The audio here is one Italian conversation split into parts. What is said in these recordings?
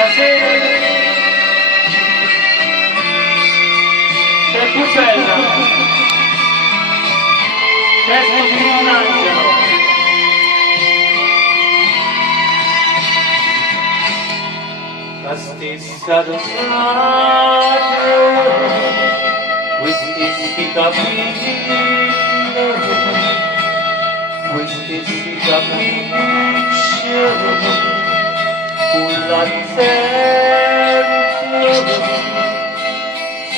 stasera sei più bella, resto come un angelo. La stessa dosata, questi capelli, questi capricci, un lazzerto,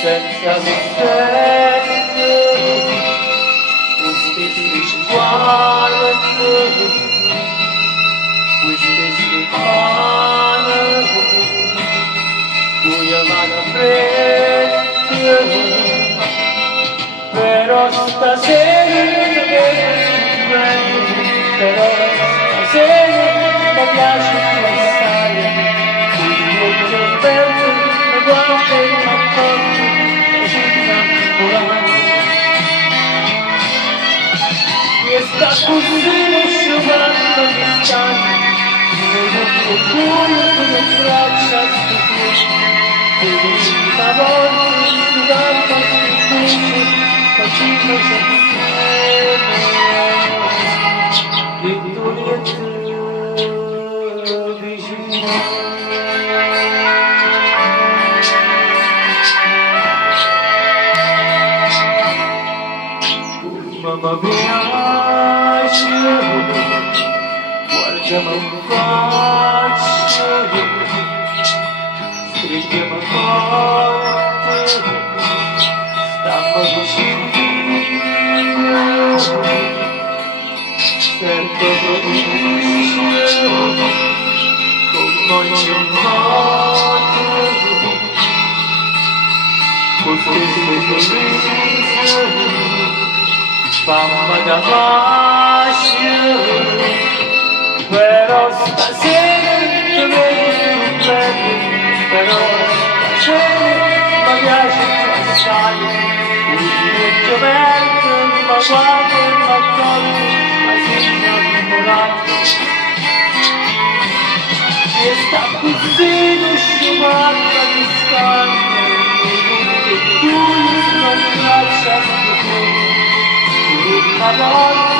senza difetto, questi sguardi, questi mani, cui amata fredda, però stasera però stasera mi piace passare il tuo cervello mi guarda e mi accorge la città volare e sta così scivolando distante vedo il cuore sulle braccia stupite vedo una volta sudando stupite facendo e tu niente vicino mamma piace guardami in faccia stringiamo forte stammo vicino sento provincia con ogni modo con questo sorriso fammi da pace però stasera ti vedo bene però stasera mi piace assai il tuo giovetto mi guarda e mi accorge ma si innamorata e sta così scivolando distante e tu non braccia una volta